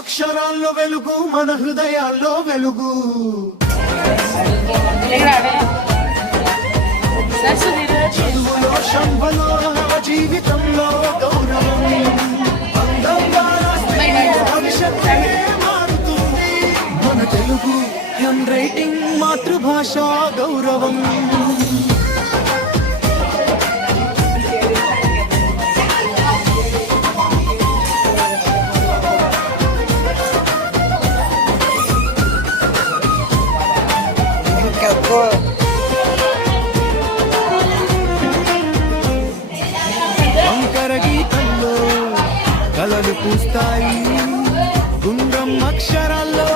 అక్షరాల్లో వెలుగు మన హృదయాల్లో వెలుగు చదువులో శంభలో జీవితంలో గౌరవం అందంగా భవిష్యత్తే మారుతుంది మన తెలుగు హ్యాండ్ రైటింగ్ మాతృభాష గౌరవం అంకర గీతంలో కలలు పూస్తాయి గుండ్రం అక్షరాల్లో